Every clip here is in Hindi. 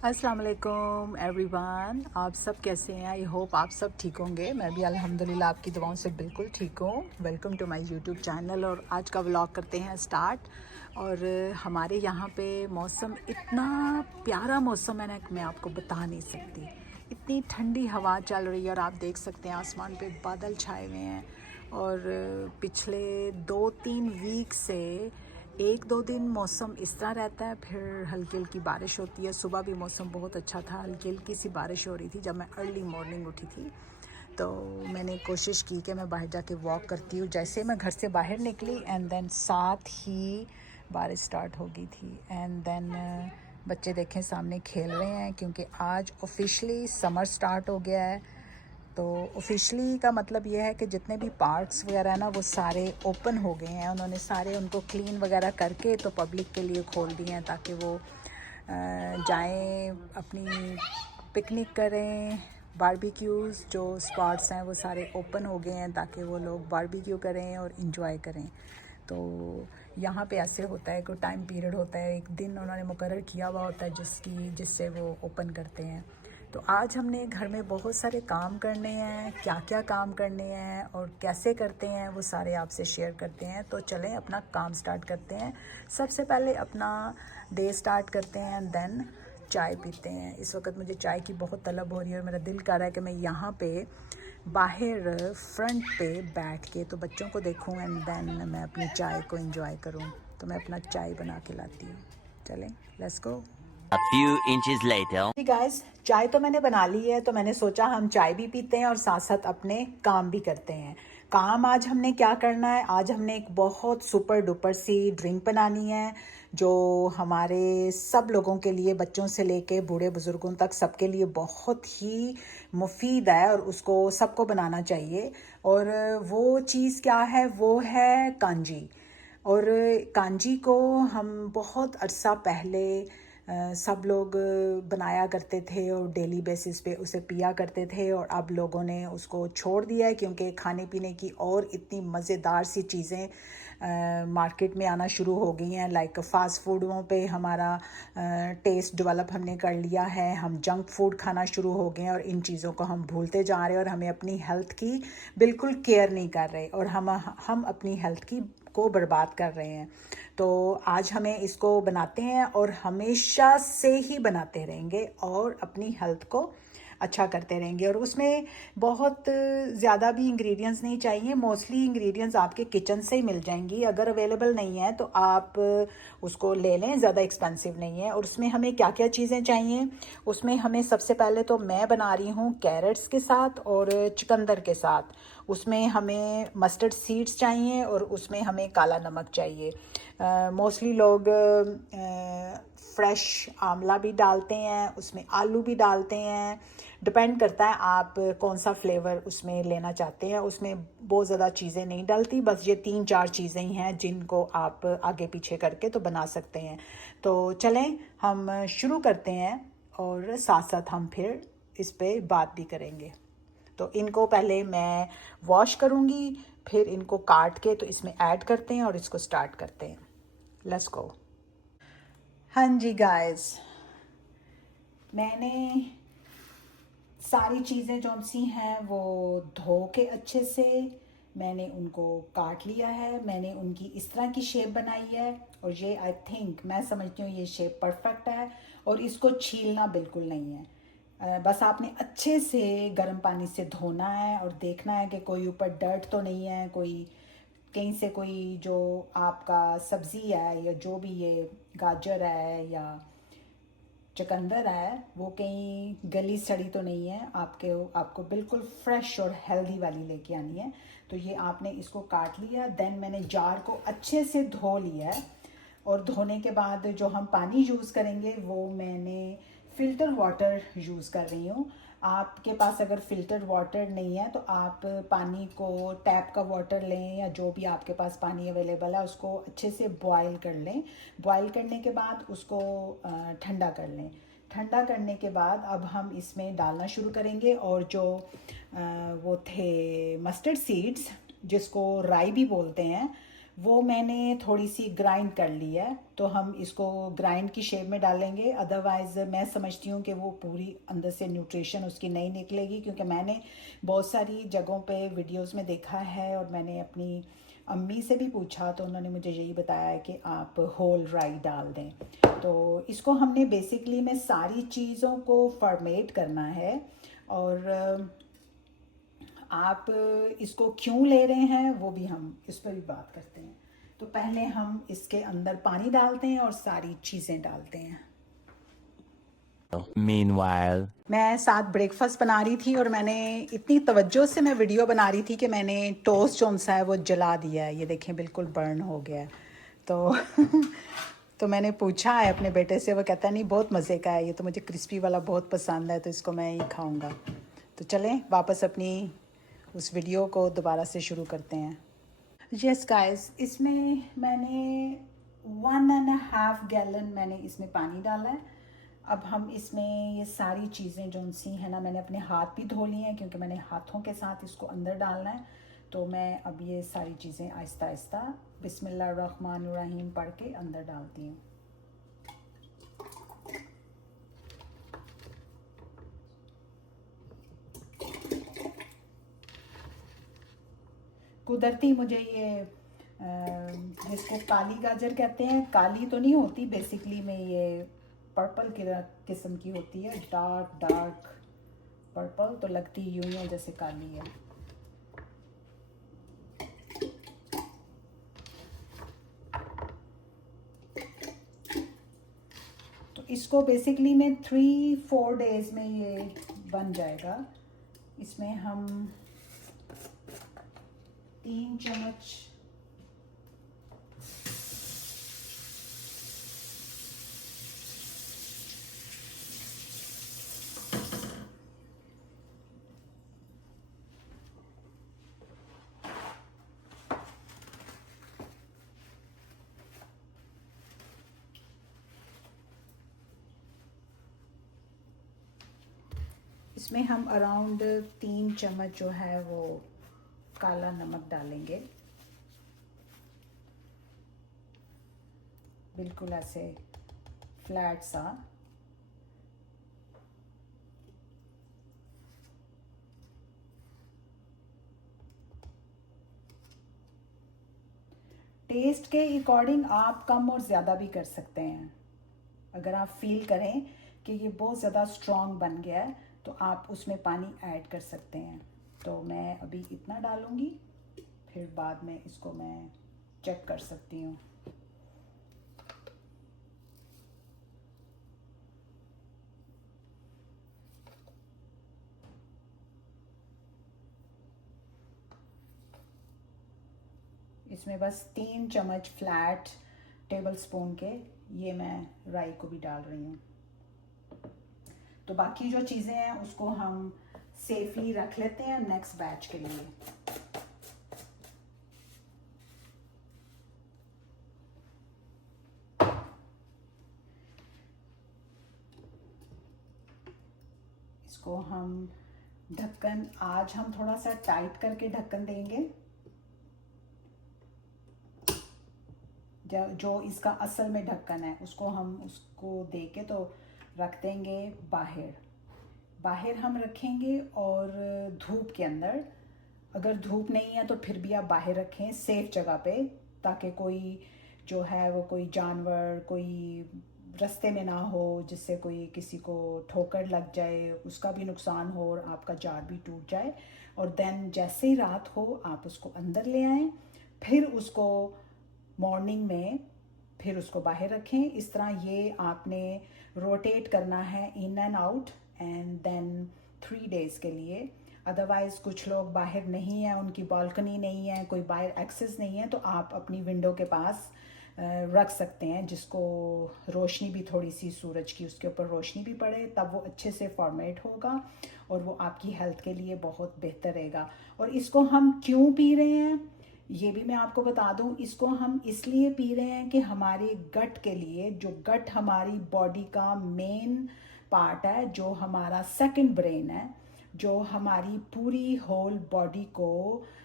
अस्सलाम वालेकुम एवरीवन, आप सब कैसे हैं? आई होप आप सब ठीक होंगे। मैं भी अल्हम्दुलिल्लाह आपकी दुआओं से बिल्कुल ठीक हूँ। Welcome to my YouTube channel. और आज का व्लॉग करते हैं स्टार्ट। और हमारे यहाँ पे मौसम इतना प्यारा मौसम है ना, मैं आपको बता नहीं सकती। इतनी ठंडी हवा चल रही है और आप देख सकते हैं आसमान पे बादल छाए हुए हैं। और पिछले 2-3 वीक से एक दो दिन मौसम इस तरह रहता है, फिर हल्की हल्की बारिश होती है। सुबह भी मौसम बहुत अच्छा था, हल्की हल्की सी बारिश हो रही थी जब मैं अर्ली मॉर्निंग उठी थी। तो मैंने कोशिश की कि मैं बाहर जाके वॉक करती हूँ। जैसे मैं घर से बाहर निकली एंड देन साथ ही बारिश स्टार्ट हो गई थी। एंड देन बच्चे देखें सामने खेल रहे हैं क्योंकि आज ऑफिशियली समर स्टार्ट हो गया है। तो ऑफिशियली का मतलब ये है कि जितने भी पार्क्स वगैरह है ना, वो सारे ओपन हो गए हैं। उन्होंने सारे उनको क्लीन वगैरह करके तो पब्लिक के लिए खोल दिए हैं ताकि वो जाएं, अपनी पिकनिक करें। बारबेक्यूज़ जो स्पॉट्स हैं वो सारे ओपन हो गए हैं ताकि वो लोग बारबेक्यू करें और इन्जॉय करें। तो यहाँ पे ऐसे होता है, कोई टाइम पीरियड होता है, एक दिन उन्होंने मुकर्रर किया हुआ होता है जिससे वो ओपन करते हैं। तो आज हमने घर में बहुत सारे काम करने हैं। क्या क्या काम करने हैं और कैसे करते हैं वो सारे आपसे शेयर करते हैं। तो चलें अपना काम स्टार्ट करते हैं। सबसे पहले अपना डे स्टार्ट करते हैं एंड देन चाय पीते हैं। इस वक्त मुझे चाय की बहुत तलब हो रही है और मेरा दिल कर रहा है कि मैं यहाँ पे बाहर फ्रंट पे बैठ के तो बच्चों को देखूं एंड देन मैं अपनी चाय को एंजॉय करूं। तो मैं अपना चाय बना के लाती हूँ। चलें, let's go. A few inches later. Guys, चाय तो मैंने बना ली है, तो मैंने सोचा हम चाय भी पीते हैं और साथ साथ अपने काम भी करते हैं। काम आज हमने क्या करना है, आज हमने एक बहुत सुपर डुपर सी ड्रिंक बनानी है जो हमारे सब लोगों के लिए, बच्चों से लेके बूढ़े बुजुर्गों तक सबके लिए बहुत ही मुफीद है और उसको सबको बनाना चाहिए। और वो चीज़ क्या है, वो है कांजी। और कांजी को हम बहुत अरसा पहले सब लोग बनाया करते थे और डेली बेसिस पे उसे पिया करते थे। और अब लोगों ने उसको छोड़ दिया है क्योंकि खाने पीने की और इतनी मज़ेदार सी चीज़ें मार्केट में आना शुरू हो गई हैं। लाइक फ़ास्ट फूडों पे हमारा टेस्ट डेवलप हमने कर लिया है। हम जंक फूड खाना शुरू हो गए हैं और इन चीज़ों को हम भूलते जा रहे हैं और हमें अपनी हेल्थ की बिल्कुल केयर नहीं कर रहे और हम अपनी हेल्थ की को बर्बाद कर रहे हैं। तो आज हमें इसको बनाते हैं और हमेशा से ही बनाते रहेंगे और अपनी हेल्थ को अच्छा करते रहेंगे। और उसमें बहुत ज़्यादा भी इंग्रेडिएंट्स नहीं चाहिए। मोस्टली इंग्रेडिएंट्स आपके किचन से ही मिल जाएंगी। अगर अवेलेबल नहीं है तो आप उसको ले लें, ज़्यादा एक्सपेंसिव नहीं है। और उसमें हमें क्या क्या चीज़ें चाहिए, उसमें हमें सबसे पहले तो मैं बना रही हूँ कैरेट्स के साथ और चुकंदर के साथ। उसमें हमें मस्टर्ड सीड्स चाहिए और उसमें हमें काला नमक चाहिए। मोस्टली लोग फ्रेश आंवला भी डालते हैं, उसमें आलू भी डालते हैं। डिपेंड करता है आप कौन सा फ्लेवर उसमें लेना चाहते हैं। उसमें बहुत ज़्यादा चीज़ें नहीं डलती, बस ये 3-4 चीज़ें ही हैं जिनको आप आगे पीछे करके तो बना सकते हैं। तो चलें हम शुरू करते हैं और साथ साथ हम फिर इस पे बात भी करेंगे। तो इनको पहले मैं वॉश करूँगी, फिर इनको काट के तो इसमें ऐड करते हैं और इसको स्टार्ट करते हैं। Let's go. हाँ जी गाइस, मैंने सारी चीज़ें जो सी हैं वो धो के अच्छे से मैंने उनको काट लिया है। मैंने उनकी इस तरह की शेप बनाई है और ये आई थिंक, मैं समझती हूँ ये शेप परफेक्ट है। और इसको छीलना बिल्कुल नहीं है। बस आपने अच्छे से गर्म पानी से धोना है और देखना है कि कोई ऊपर डर्ट तो नहीं है, कोई कहीं से कोई जो आपका सब्ज़ी है या जो भी ये गाजर है या चुकंदर है वो कहीं गली सड़ी तो नहीं है। आपको बिल्कुल फ्रेश और हेल्दी वाली लेके आनी है। तो ये आपने इसको काट लिया। देन मैंने जार को अच्छे से धो लिया है और धोने के बाद जो हम पानी यूज़ करेंगे वो मैंने फ़िल्टर वाटर यूज़ कर रही हूँ। आपके पास अगर फ़िल्टर वाटर नहीं है तो आप पानी को टैप का वाटर लें या जो भी आपके पास पानी अवेलेबल है उसको अच्छे से बॉयल कर लें। बॉयल करने के बाद उसको ठंडा कर लें। ठंडा करने के बाद अब हम इसमें डालना शुरू करेंगे। और जो वो थे मस्टर्ड सीड्स, जिसको राई भी बोलते हैं, वो मैंने थोड़ी सी ग्राइंड कर ली है, तो हम इसको ग्राइंड की शेप में डालेंगे। अदरवाइज़ मैं समझती हूँ कि वो पूरी अंदर से न्यूट्रिशन उसकी नहीं निकलेगी, क्योंकि मैंने बहुत सारी जगहों पे वीडियोस में देखा है और मैंने अपनी अम्मी से भी पूछा, तो उन्होंने मुझे यही बताया कि आप होल राई डाल दें। तो इसको हमने बेसिकली में सारी चीज़ों को फर्मेट करना है। और आप इसको क्यों ले रहे हैं वो भी हम इस पर भी बात करते हैं। तो पहले हम इसके अंदर पानी डालते हैं और सारी चीज़ें डालते हैं। Meanwhile, मैं साथ ब्रेकफास्ट बना रही थी और मैंने इतनी तवज्जो से मैं वीडियो बना रही थी कि मैंने टोस्ट जो सा है वो जला दिया है। ये देखें बिल्कुल बर्न हो गया है। तो तो मैंने पूछा है अपने बेटे से, वो कहता है नहीं बहुत मज़े का है, ये तो मुझे क्रिस्पी वाला बहुत पसंद है, तो इसको मैं ही खाऊंगा। तो चलें वापस अपनी उस वीडियो को दोबारा से शुरू करते हैं। यस गाइस, इसमें मैंने 1.5 गैलन मैंने इसमें पानी डाला है। अब हम इसमें ये सारी चीज़ें जो सी हैं ना, मैंने अपने हाथ भी धो लिए हैं क्योंकि मैंने हाथों के साथ इसको अंदर डालना है। तो मैं अब ये सारी चीज़ें आहिस्ता आहिस्ता बिस्मिल्लाहिर्रहमानिर्रहीम पढ़ के अंदर डालती हूँ। कुदरती मुझे ये जिसको काली गाजर कहते हैं, काली तो नहीं होती बेसिकली में, ये पर्पल किस्म की होती है, डार्क डार्क पर्पल, तो लगती यूं ही है जैसे काली है। तो इसको बेसिकली में 3-4 डेज़ में ये बन जाएगा। इसमें हम 3 चम्मच इसमें हम अराउंड 3 चम्मच जो है वो काला नमक डालेंगे, बिल्कुल ऐसे फ्लैट सा। टेस्ट के अकॉर्डिंग आप कम और ज़्यादा भी कर सकते हैं। अगर आप फील करें कि ये बहुत ज़्यादा स्ट्रॉन्ग बन गया है तो आप उसमें पानी ऐड कर सकते हैं। तो मैं अभी इतना डालूँगी, फिर बाद में इसको मैं चेक कर सकती हूँ। इसमें बस 3 चम्मच फ्लैट टेबल स्पून के ये मैं राई को भी डाल रही हूँ। तो बाकी जो चीज़ें हैं उसको हम सेफली रख लेते हैं नेक्स्ट बैच के लिए। इसको हम ढक्कन, आज हम थोड़ा सा टाइट करके ढक्कन देंगे। जो इसका असल में ढक्कन है उसको हम उसको दे के तो रख देंगे बाहर हम रखेंगे, और धूप के अंदर। अगर धूप नहीं है तो फिर भी आप बाहर रखें सेफ जगह पे, ताकि कोई जो है वो कोई जानवर कोई रास्ते में ना हो जिससे कोई किसी को ठोकर लग जाए, उसका भी नुकसान हो और आपका जार भी टूट जाए। और देन जैसे ही रात हो आप उसको अंदर ले आएं, फिर उसको मॉर्निंग में फिर उसको बाहर रखें। इस तरह ये आपने रोटेट करना है in and out, and then 3 days के लिए। अदरवाइज़ कुछ लोग बाहर नहीं हैं, उनकी बालकनी नहीं है, कोई बाहर एक्सेस नहीं है, तो आप अपनी विंडो के पास रख सकते हैं, जिसको रोशनी भी थोड़ी सी सूरज की उसके ऊपर रोशनी भी पड़े, तब वो अच्छे से फॉर्मेट होगा और वो आपकी हेल्थ के लिए बहुत बेहतर रहेगा। और इसको हम क्यों पी रहे हैं ये भी मैं आपको बता दूं। इसको हम इसलिए पी रहे हैं कि हमारे गट के लिए, जो गट हमारी बॉडी का मेन पार्ट है, जो हमारा सेकंड ब्रेन है, जो हमारी पूरी होल बॉडी को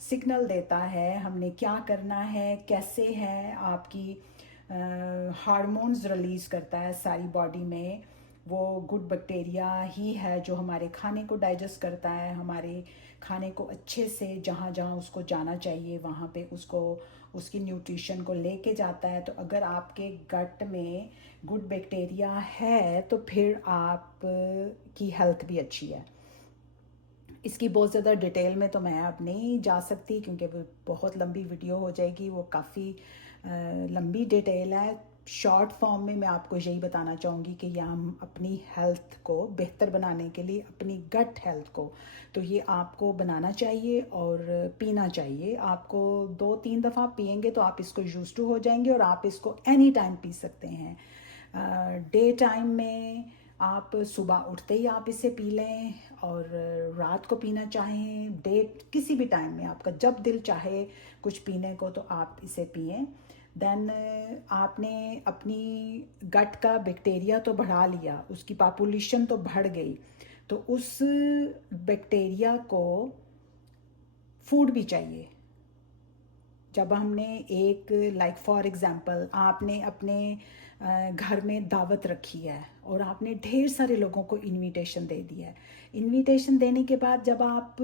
सिग्नल देता है हमने क्या करना है, कैसे है। आपकी हार्मोन्स रिलीज़ करता है सारी बॉडी में। वो गुड बैक्टीरिया ही है जो हमारे खाने को डाइजेस्ट करता है, हमारे खाने को अच्छे से जहाँ जहाँ उसको जाना चाहिए वहाँ पे उसको उसकी न्यूट्रिशन को लेके जाता है। तो अगर आपके गट में गुड बैक्टीरिया है तो फिर आप की हेल्थ भी अच्छी है। इसकी बहुत ज़्यादा डिटेल में तो मैं अब नहीं जा सकती क्योंकि वो बहुत लंबी वीडियो हो जाएगी, वो काफ़ी लंबी डिटेल है। शॉर्ट फॉर्म में मैं आपको यही बताना चाहूँगी कि यह हम अपनी हेल्थ को बेहतर बनाने के लिए, अपनी गट हेल्थ को, तो ये आपको बनाना चाहिए और पीना चाहिए। आपको 2-3 दफ़ा पिएंगे तो आप इसको यूज़ टू हो जाएंगे और आप इसको एनी टाइम पी सकते हैं। डे टाइम में आप सुबह उठते ही आप इसे पी लें और रात को पीना चाहें, डे किसी भी टाइम में आपका जब दिल चाहे कुछ पीने को तो आप इसे पिएं। देन आपने अपनी गट का बैक्टीरिया तो बढ़ा लिया, उसकी पॉपुलेशन तो बढ़ गई, तो उस बैक्टीरिया को फूड भी चाहिए। जब हमने एक लाइक फॉर एग्ज़ाम्पल आपने अपने घर में दावत रखी है और आपने ढेर सारे लोगों को इनविटेशन दे दिया है। इनविटेशन देने के बाद जब आप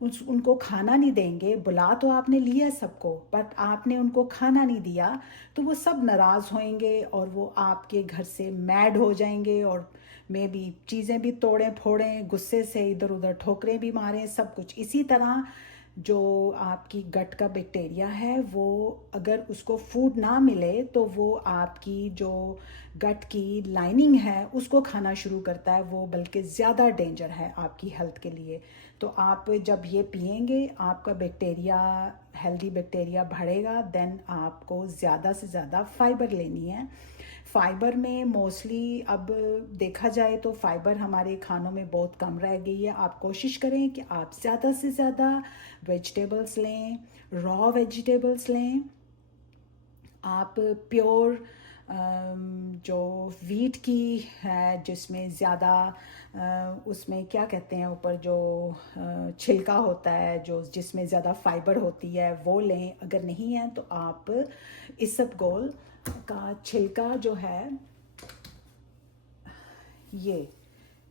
उनको खाना नहीं देंगे, बुला तो आपने लिया सबको बट आपने उनको खाना नहीं दिया, तो वो सब नाराज़ होंगे और वो आपके घर से मैड हो जाएंगे और मे बी चीज़ें भी तोड़ें फोड़ें, गुस्से से इधर उधर ठोकरें भी मारें, सब कुछ। इसी तरह जो आपकी गट का बैक्टीरिया है वो अगर उसको फूड ना मिले तो वो आपकी जो गट की लाइनिंग है उसको खाना शुरू करता है, वो बल्कि ज़्यादा डेंजर है आपकी हेल्थ के लिए। तो आप जब ये पिएंगे आपका बैक्टीरिया, हेल्दी बैक्टीरिया बढ़ेगा। देन आपको ज़्यादा से ज़्यादा फाइबर लेनी है। फाइबर में मोस्टली अब देखा जाए तो फाइबर हमारे खानों में बहुत कम रह गई है। आप कोशिश करें कि आप ज़्यादा से ज़्यादा वेजिटेबल्स लें, रॉ वेजिटेबल्स लें। आप प्योर जो वीट की है जिसमें ज़्यादा उसमें क्या कहते हैं ऊपर जो छिलका होता है, जो जिसमें ज़्यादा फाइबर होती है वो लें। अगर नहीं है तो आप इसबगोल का छिलका जो है, ये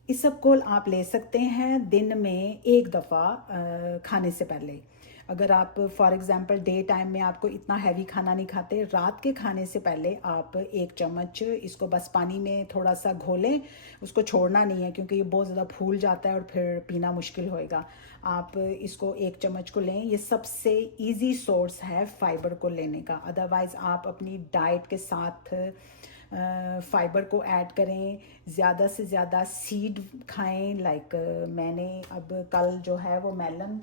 इसबगोल आप ले सकते हैं दिन में एक दफ़ा खाने से पहले। अगर आप फॉर एग्ज़ाम्पल डे टाइम में आपको इतना हैवी खाना नहीं खाते, रात के खाने से पहले आप 1 चम्मच इसको बस पानी में थोड़ा सा घोलें, उसको छोड़ना नहीं है क्योंकि ये बहुत ज़्यादा फूल जाता है और फिर पीना मुश्किल होएगा। आप इसको 1 चम्मच को लें, ये सबसे इजी सोर्स है फाइबर को लेने का। अदरवाइज़ आप अपनी डाइट के साथ फाइबर को ऐड करें, ज़्यादा से ज़्यादा सीड खाएं। लाइक मैंने अब कल जो है वो मेलन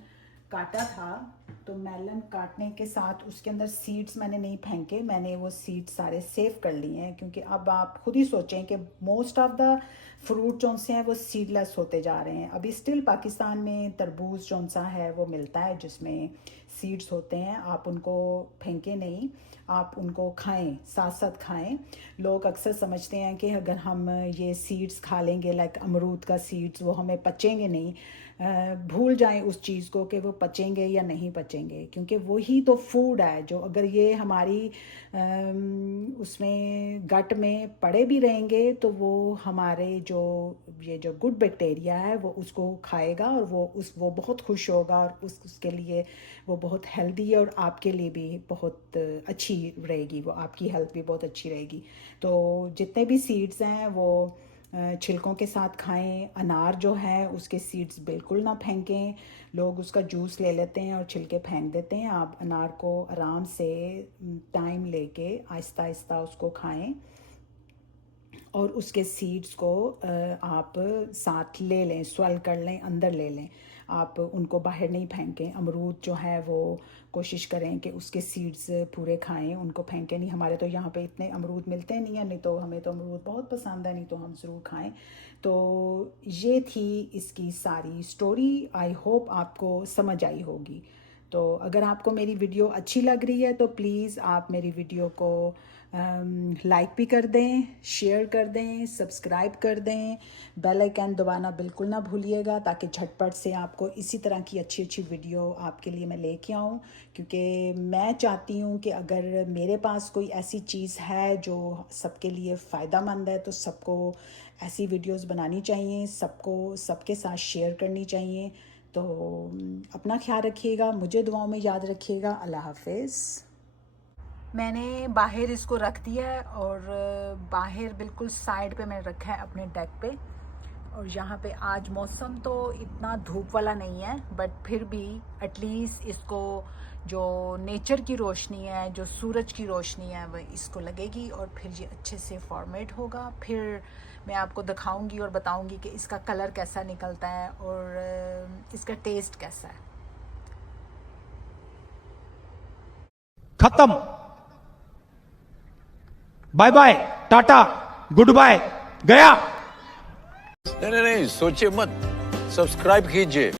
काटा था, तो मेलन काटने के साथ उसके अंदर सीड्स मैंने नहीं फेंके, मैंने वो सीड्स सारे सेव कर लिए हैं क्योंकि अब आप खुद ही सोचें कि मोस्ट ऑफ द फ्रूट जो से हैं वो सीडलेस होते जा रहे हैं। अभी स्टिल पाकिस्तान में तरबूज जो सा है वो मिलता है जिसमें सीड्स होते हैं, आप उनको फेंके नहीं, आप उनको खाएं, साथ साथ खाएं। लोग अक्सर समझते हैं कि अगर हम ये सीड्स खा लेंगे लाइक अमरूद का सीड्स वो हमें पचेंगे नहीं। भूल जाएं उस चीज़ को कि वो पचेंगे या नहीं पचेंगे, क्योंकि वही तो फूड है जो अगर ये हमारी उसमें गट में पड़े भी रहेंगे तो वो हमारे ये जो गुड बैक्टीरिया है वो उसको खाएगा और वो बहुत खुश होगा और उसके लिए वो बहुत हेल्दी है और आपके लिए भी बहुत अच्छी रहेगी, वो आपकी हेल्थ भी बहुत अच्छी रहेगी। तो जितने भी सीड्स हैं वो छिलकों के साथ खाएं। अनार जो है उसके सीड्स बिल्कुल ना फेंकें, लोग उसका जूस ले लेते हैं और छिलके फेंक देते हैं। आप अनार को आराम से टाइम लेके आहिस्ता आहिस्ता उसको खाएं और उसके सीड्स को आप साथ ले लें, स्वेल कर लें, अंदर ले लें, आप उनको बाहर नहीं फेंकें। अमरूद जो है वो कोशिश करें कि उसके सीड्स पूरे खाएं, उनको फेंकें नहीं। हमारे तो यहाँ पे इतने अमरूद मिलते नहीं हैं, नहीं तो हमें तो अमरूद बहुत पसंद है, नहीं तो हम ज़रूर खाएं। तो ये थी इसकी सारी स्टोरी, आई होप आपको समझ आई होगी। तो अगर आपको मेरी वीडियो अच्छी लग रही है तो प्लीज़ आप मेरी वीडियो को लाइक भी कर दें, शेयर कर दें, सब्सक्राइब कर दें, बेल आइकन दबाना बिल्कुल ना भूलिएगा ताकि झटपट से आपको इसी तरह की अच्छी अच्छी वीडियो आपके लिए मैं लेके आऊँ। क्योंकि मैं चाहती हूँ कि अगर मेरे पास कोई ऐसी चीज़ है जो सबके लिए फ़ायदेमंद है तो सबको ऐसी वीडियोस बनानी चाहिए, सबको सबके साथ शेयर करनी चाहिए। तो अपना ख्याल रखिएगा, मुझे दुआओं में याद रखिएगा। अल्लाह हाफिज़। मैंने बाहर इसको रख दिया है और बाहर बिल्कुल साइड पे मैंने रखा है अपने डेक पे। और यहाँ पे आज मौसम तो इतना धूप वाला नहीं है, बट फिर भी एटलीस्ट इसको जो नेचर की रोशनी है, जो सूरज की रोशनी है, वह इसको लगेगी और फिर ये अच्छे से फॉर्मेट होगा। फिर मैं आपको दिखाऊंगी और बताऊंगी कि इसका कलर कैसा निकलता है और इसका टेस्ट कैसा है। खत्म। Bye bye, tata, good bye, गया। नहीं, सोचिए मत, सब्सक्राइब कीजिए।